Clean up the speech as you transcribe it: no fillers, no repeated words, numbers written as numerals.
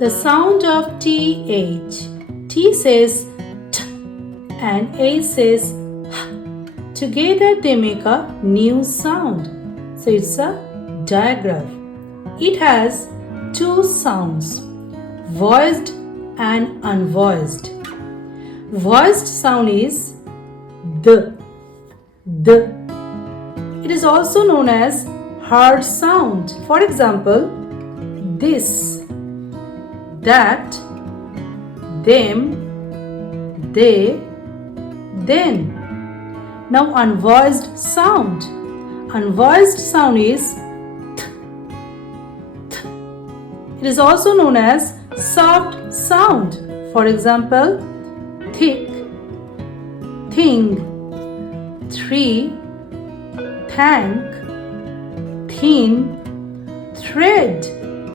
The sound of TH. T says T and A says H. Together they make a new sound. So it's a digraph. It has two sounds, voiced and unvoiced. Voiced sound is the. It is also known as hard sound. For example, this, that, them, they, then. Now unvoiced sound. Unvoiced sound is th. It is also known as soft sound. For example, thick, thing, three, thank, thin, thread.